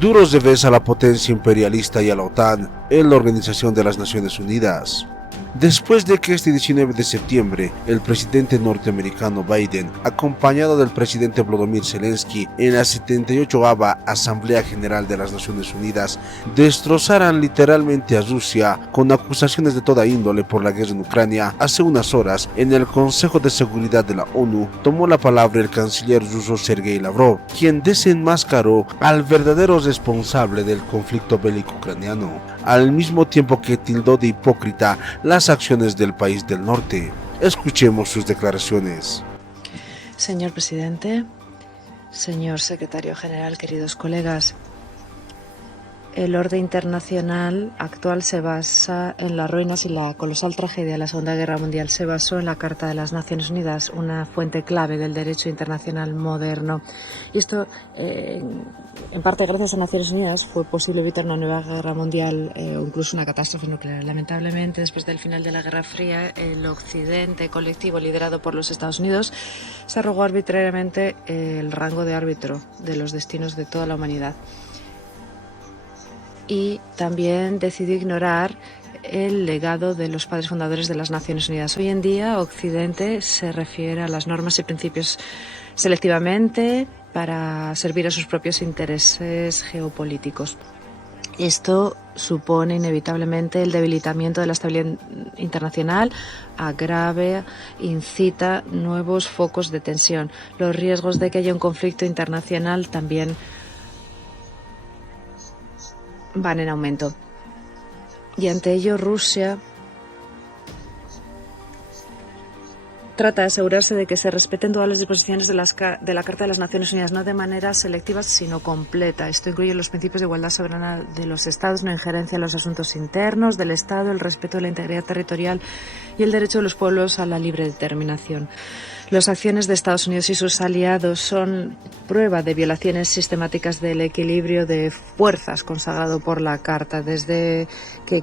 duros revés a la potencia imperialista y a la OTAN en la Organización de las Naciones Unidas. Después de que este 19 de septiembre el presidente norteamericano Biden, acompañado del presidente Volodymyr Zelensky en la 78ª Asamblea General de las Naciones Unidas, destrozaran literalmente a Rusia con acusaciones de toda índole por la guerra en Ucrania, hace unas horas en el Consejo de Seguridad de la ONU tomó la palabra el canciller ruso Sergei Lavrov, quien desenmascaró al verdadero responsable del conflicto bélico ucraniano, al mismo tiempo que tildó de hipócrita las acciones del país del norte. Escuchemos sus declaraciones. Señor presidente, señor secretario general, queridos colegas, el orden internacional actual se basa en las ruinas y la colosal tragedia de la Segunda Guerra Mundial. Se basó en la Carta de las Naciones Unidas, una fuente clave del derecho internacional moderno. Y esto, en parte gracias a Naciones Unidas, fue posible evitar una nueva guerra mundial o incluso una catástrofe nuclear. Lamentablemente, después del final de la Guerra Fría, el occidente colectivo liderado por los Estados Unidos se arrogó arbitrariamente el rango de árbitro de los destinos de toda la humanidad. Y también decidió ignorar el legado de los padres fundadores de las Naciones Unidas. Hoy en día, Occidente se refiere a las normas y principios selectivamente para servir a sus propios intereses geopolíticos. Esto supone inevitablemente el debilitamiento de la estabilidad internacional, agrava, incita nuevos focos de tensión. Los riesgos de que haya un conflicto internacional también van en aumento. Y ante ello, Rusia trata de asegurarse de que se respeten todas las disposiciones de la Carta de las Naciones Unidas, no de manera selectiva, sino completa. Esto incluye los principios de igualdad soberana de los Estados, no injerencia en los asuntos internos del Estado, el respeto de la integridad territorial y el derecho de los pueblos a la libre determinación. Las acciones de Estados Unidos y sus aliados son prueba de violaciones sistemáticas del equilibrio de fuerzas consagrado por la Carta. Desde que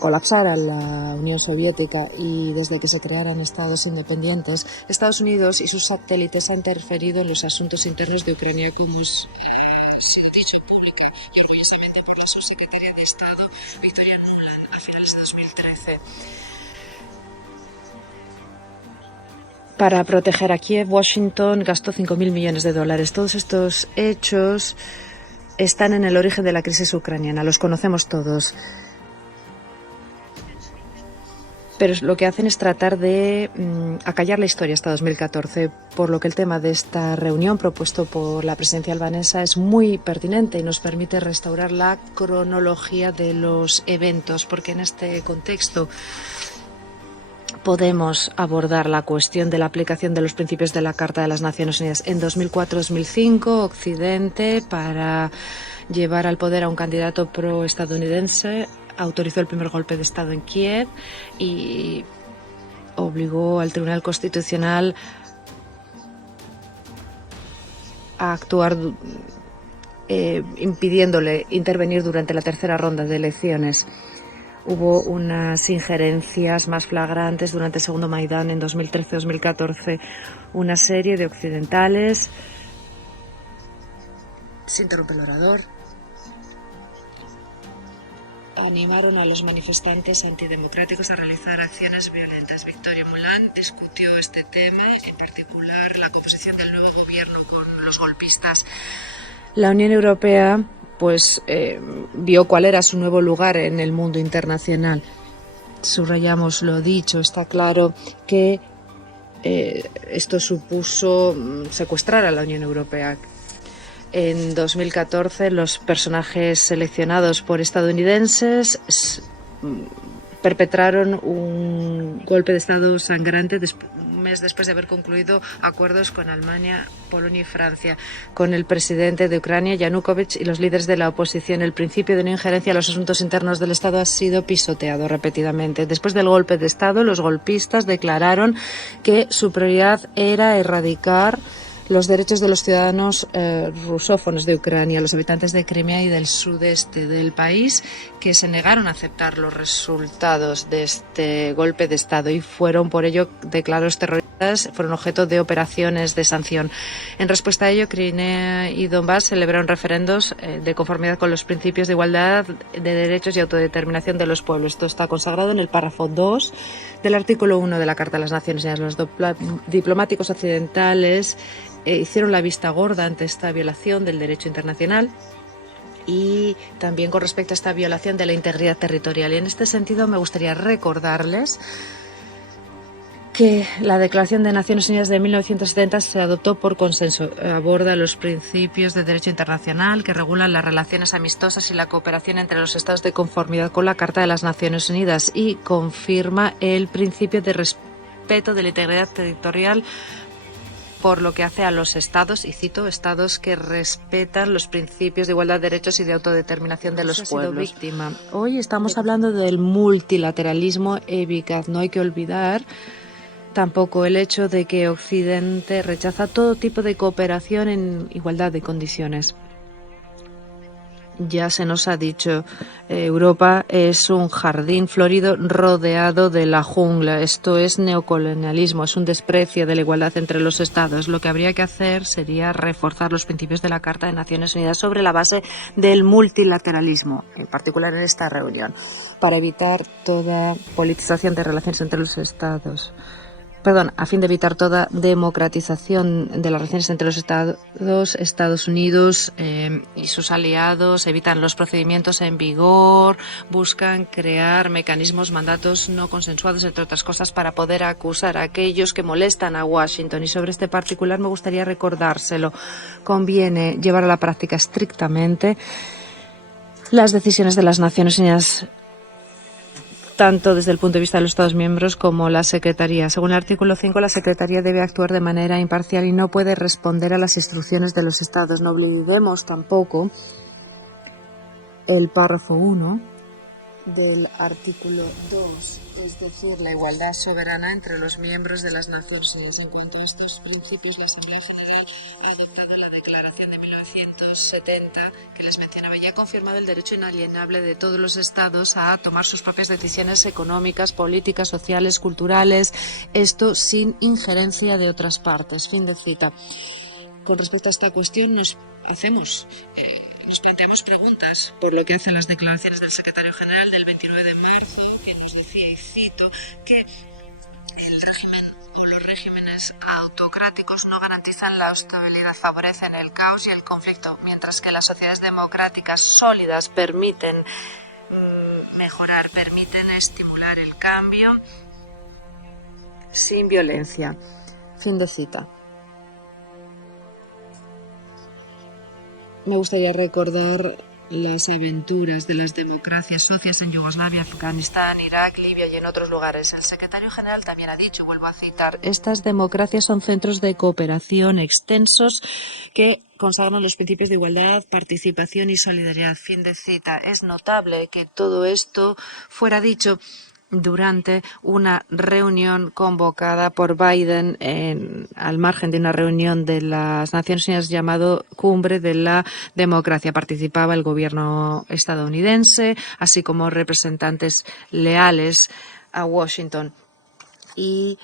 colapsara la Unión Soviética y desde que se crearan estados independientes, Estados Unidos y sus satélites han interferido en los asuntos internos de Ucrania, como se ha dicho pública y orgullosamente por la subsecretaria de Estado, Victoria Nuland, a finales de 2013. Para proteger a Kiev, Washington gastó $5.000 millones. Todos estos hechos están en el origen de la crisis ucraniana, los conocemos todos. Pero lo que hacen es tratar de acallar la historia hasta 2014, por lo que el tema de esta reunión propuesto por la presidencia albanesa es muy pertinente y nos permite restaurar la cronología de los eventos, porque en este contexto podemos abordar la cuestión de la aplicación de los principios de la Carta de las Naciones Unidas. En 2004-2005, Occidente, para llevar al poder a un candidato pro-estadounidense, autorizó el primer golpe de Estado en Kiev y obligó al Tribunal Constitucional a actuar impidiéndole intervenir durante la tercera ronda de elecciones. Hubo unas injerencias más flagrantes durante el segundo Maidán en 2013-2014. Una serie de occidentales. Se interrumpe el orador. Animaron a los manifestantes antidemocráticos a realizar acciones violentas. Victoria Nuland discutió este tema, en particular la composición del nuevo gobierno con los golpistas. La Unión Europea vio cuál era su nuevo lugar en el mundo internacional. Subrayamos lo dicho, está claro que esto supuso secuestrar a la Unión Europea. En 2014, los personajes seleccionados por estadounidenses perpetraron un golpe de Estado sangrante un mes después de haber concluido acuerdos con Alemania, Polonia y Francia. Con el presidente de Ucrania, Yanukovych, y los líderes de la oposición, el principio de no injerencia en los asuntos internos del Estado ha sido pisoteado repetidamente. Después del golpe de Estado, los golpistas declararon que su prioridad era erradicar los derechos de los ciudadanos rusófonos de Ucrania, los habitantes de Crimea y del sudeste del país, que se negaron a aceptar los resultados de este golpe de Estado y fueron por ello declarados terroristas. fueron objeto de operaciones de sanción. En respuesta a ello, Crimea y Donbass celebraron referendos de conformidad con los principios de igualdad de derechos y autodeterminación de los pueblos. Esto está consagrado en el párrafo 2 del artículo 1 de la Carta de las Naciones Unidas. Los diplomáticos occidentales hicieron la vista gorda ante esta violación del derecho internacional y también con respecto a esta violación de la integridad territorial. Y en este sentido me gustaría recordarles que la Declaración de Naciones Unidas de 1970 se adoptó por consenso. Aborda los principios de derecho internacional que regulan las relaciones amistosas y la cooperación entre los estados de conformidad con la Carta de las Naciones Unidas y confirma el principio de respeto de la integridad territorial por lo que hace a los estados, y cito, estados que respetan los principios de igualdad de derechos y de autodeterminación de los pueblos. Víctima. Hoy estamos hablando del multilateralismo eficaz. No hay que olvidar tampoco el hecho de que Occidente rechaza todo tipo de cooperación en igualdad de condiciones. Ya se nos ha dicho, Europa es un jardín florido rodeado de la jungla. Esto es neocolonialismo, es un desprecio de la igualdad entre los estados. Lo que habría que hacer sería reforzar los principios de la Carta de Naciones Unidas sobre la base del multilateralismo, en particular en esta reunión, para evitar toda politización de relaciones entre los estados. A fin de evitar toda democratización de las relaciones entre los Estados Unidos y sus aliados, evitan los procedimientos en vigor, buscan crear mecanismos, mandatos no consensuados, entre otras cosas, para poder acusar a aquellos que molestan a Washington. Y sobre este particular me gustaría recordárselo. Conviene llevar a la práctica estrictamente las decisiones de las Naciones Unidas, tanto desde el punto de vista de los Estados miembros como la Secretaría. Según el artículo 5, la Secretaría debe actuar de manera imparcial y no puede responder a las instrucciones de los Estados. No olvidemos tampoco el párrafo 1 del artículo 2, es decir, la igualdad soberana entre los miembros de las Naciones Unidas. En cuanto a estos principios, la Asamblea General ha adoptado la Declaración de 1970 que les mencionaba y ha confirmado el derecho inalienable de todos los estados a tomar sus propias decisiones económicas, políticas, sociales, culturales, esto sin injerencia de otras partes. Fin de cita. Con respecto a esta cuestión nos planteamos preguntas por lo que hacen las declaraciones del secretario general del 29 de marzo, que nos decía, y cito, que el régimen o los regímenes autocráticos no garantizan la estabilidad, favorecen el caos y el conflicto, mientras que las sociedades democráticas sólidas permiten mejorar, permiten estimular el cambio sin violencia. Fin de cita. Me gustaría recordar las aventuras de las democracias socias en Yugoslavia, Afganistán, Irak, Libia y en otros lugares. El secretario general también ha dicho, vuelvo a citar, estas democracias son centros de cooperación extensos que consagran los principios de igualdad, participación y solidaridad. Fin de cita. Es notable que todo esto fuera dicho durante una reunión convocada por Biden al margen de una reunión de las Naciones Unidas llamado Cumbre de la Democracia. Participaba el gobierno estadounidense, así como representantes leales a Washington y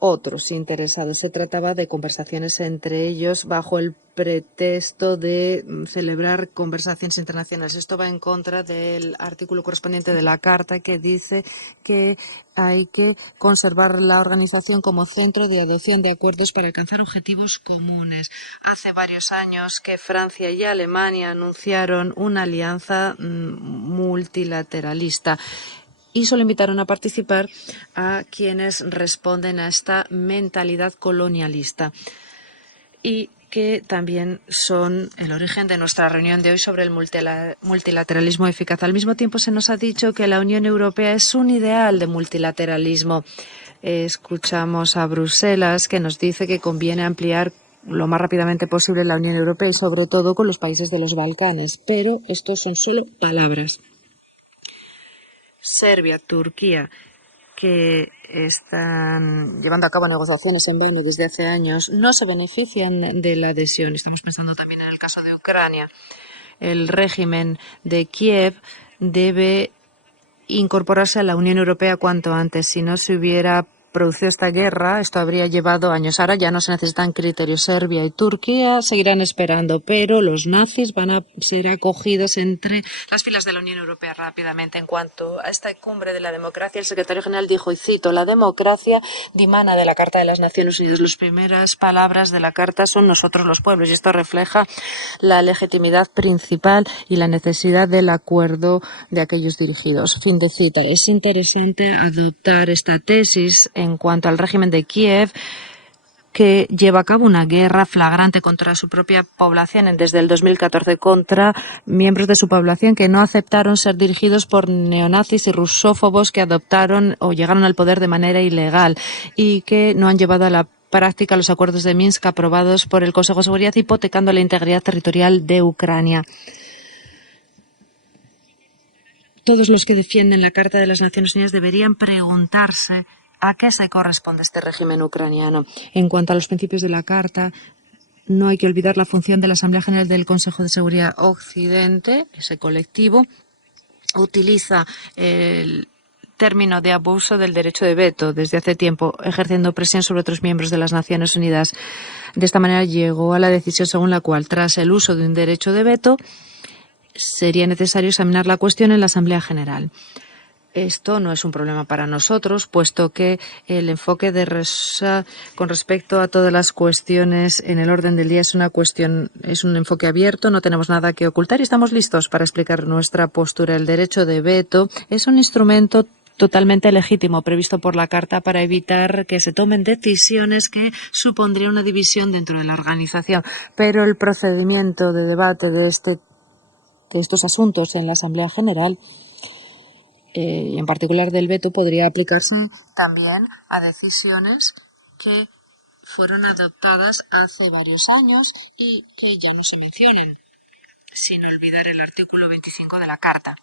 otros interesados. Se trataba de conversaciones entre ellos bajo el pretexto de celebrar conversaciones internacionales. Esto va en contra del artículo correspondiente de la Carta, que dice que hay que conservar la organización como centro de adopción de acuerdos para alcanzar objetivos comunes. Hace varios años que Francia y Alemania anunciaron una alianza multilateralista y solo invitaron a participar a quienes responden a esta mentalidad colonialista y que también son el origen de nuestra reunión de hoy sobre el multilateralismo eficaz. Al mismo tiempo se nos ha dicho que la Unión Europea es un ideal de multilateralismo. Escuchamos a Bruselas que nos dice que conviene ampliar lo más rápidamente posible la Unión Europea y sobre todo con los países de los Balcanes, pero esto son solo palabras. Serbia, Turquía, que están llevando a cabo negociaciones en vano desde hace años, no se benefician de la adhesión. Estamos pensando también en el caso de Ucrania. El régimen de Kiev debe incorporarse a la Unión Europea cuanto antes. Si no se hubiera producido esta guerra, esto habría llevado años. Ahora ya no se necesitan criterios. Serbia y Turquía seguirán esperando, pero los nazis van a ser acogidos entre las filas de la Unión Europea rápidamente. En cuanto a esta cumbre de la democracia, el secretario general dijo, y cito, la democracia dimana de la Carta de las Naciones Unidas. Las primeras palabras de la Carta son nosotros los pueblos, y esto refleja la legitimidad principal y la necesidad del acuerdo de aquellos dirigidos. Fin de cita. Es interesante adoptar esta tesis en cuanto al régimen de Kiev, que lleva a cabo una guerra flagrante contra su propia población desde el 2014, contra miembros de su población que no aceptaron ser dirigidos por neonazis y rusófobos que adoptaron o llegaron al poder de manera ilegal y que no han llevado a la práctica los acuerdos de Minsk aprobados por el Consejo de Seguridad, hipotecando la integridad territorial de Ucrania. Todos los que defienden la Carta de las Naciones Unidas deberían preguntarse a qué se corresponde este régimen ucraniano. En cuanto a los principios de la Carta, no hay que olvidar la función de la Asamblea General del Consejo de Seguridad. Occidente, ese colectivo, utiliza el término de abuso del derecho de veto desde hace tiempo, ejerciendo presión sobre otros miembros de las Naciones Unidas. De esta manera llegó a la decisión según la cual, tras el uso de un derecho de veto, sería necesario examinar la cuestión en la Asamblea General. Esto no es un problema para nosotros, puesto que el enfoque de con respecto a todas las cuestiones en el orden del día es un enfoque abierto, no tenemos nada que ocultar y estamos listos para explicar nuestra postura. El derecho de veto es un instrumento totalmente legítimo previsto por la Carta para evitar que se tomen decisiones que supondrían una división dentro de la organización. Pero el procedimiento de debate de estos asuntos en la Asamblea General, y en particular del veto, podría aplicarse también a decisiones que fueron adoptadas hace varios años y que ya no se mencionan, sin olvidar el artículo 25 de la Carta.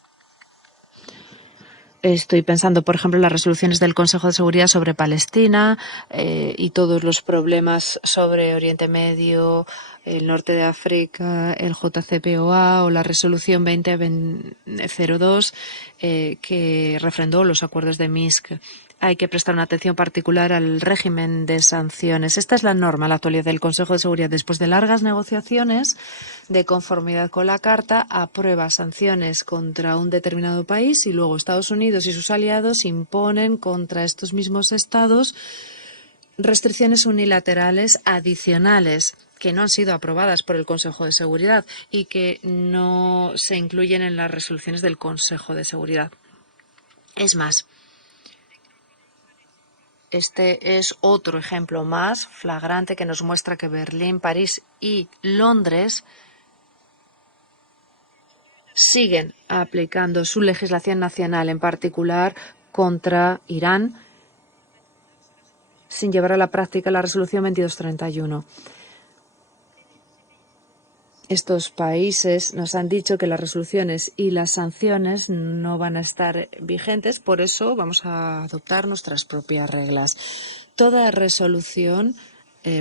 Estoy pensando, por ejemplo, en las resoluciones del Consejo de Seguridad sobre Palestina y todos los problemas sobre Oriente Medio, el norte de África, el JCPOA o la resolución 2002 que refrendó los acuerdos de Minsk. Hay que prestar una atención particular al régimen de sanciones. Esta es la norma, la actualidad del Consejo de Seguridad. Después de largas negociaciones, de conformidad con la Carta, aprueba sanciones contra un determinado país y luego Estados Unidos y sus aliados imponen contra estos mismos estados restricciones unilaterales adicionales que no han sido aprobadas por el Consejo de Seguridad y que no se incluyen en las resoluciones del Consejo de Seguridad. Es más, este es otro ejemplo más flagrante que nos muestra que Berlín, París y Londres siguen aplicando su legislación nacional, en particular contra Irán, sin llevar a la práctica la resolución 2231. Estos países nos han dicho que las resoluciones y las sanciones no van a estar vigentes, por eso vamos a adoptar nuestras propias reglas. Toda resolución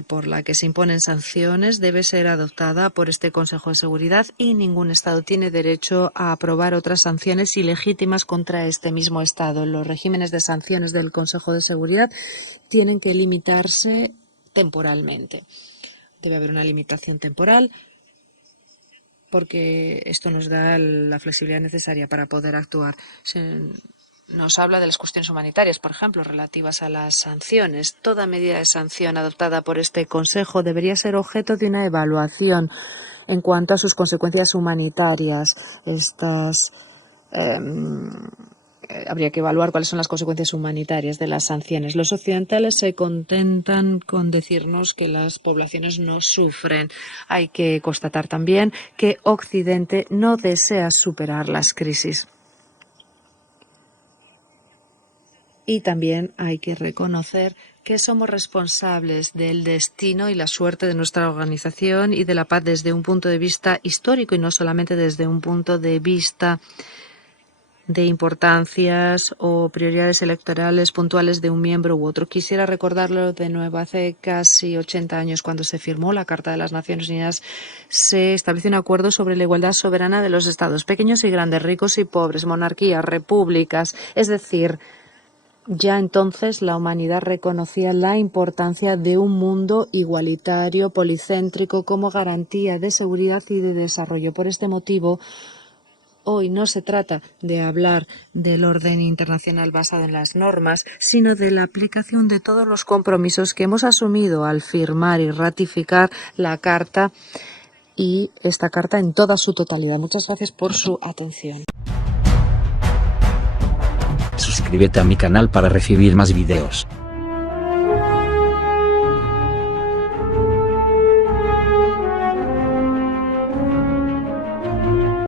por la que se imponen sanciones debe ser adoptada por este Consejo de Seguridad y ningún Estado tiene derecho a aprobar otras sanciones ilegítimas contra este mismo Estado. Los regímenes de sanciones del Consejo de Seguridad tienen que limitarse temporalmente. Debe haber una limitación temporal, porque esto nos da la flexibilidad necesaria para poder actuar. Nos habla de las cuestiones humanitarias, por ejemplo, relativas a las sanciones. Toda medida de sanción adoptada por este Consejo debería ser objeto de una evaluación en cuanto a sus consecuencias humanitarias. Habría que evaluar cuáles son las consecuencias humanitarias de las sanciones. Los occidentales se contentan con decirnos que las poblaciones no sufren. Hay que constatar también que Occidente no desea superar las crisis. Y también hay que reconocer que somos responsables del destino y la suerte de nuestra organización y de la paz desde un punto de vista histórico y no solamente desde un punto de vista de importancias o prioridades electorales puntuales de un miembro u otro. Quisiera recordarlo de nuevo. Hace casi 80 años, cuando se firmó la Carta de las Naciones Unidas, se estableció un acuerdo sobre la igualdad soberana de los estados, pequeños y grandes, ricos y pobres, monarquías, repúblicas, es decir, Ya entonces la humanidad reconocía la importancia de un mundo igualitario, policéntrico, como garantía de seguridad y de desarrollo. Por este motivo, hoy no se trata de hablar del orden internacional basado en las normas, sino de la aplicación de todos los compromisos que hemos asumido al firmar y ratificar la Carta, y esta Carta en toda su totalidad. Muchas gracias por su atención. Suscríbete a mi canal para recibir más videos.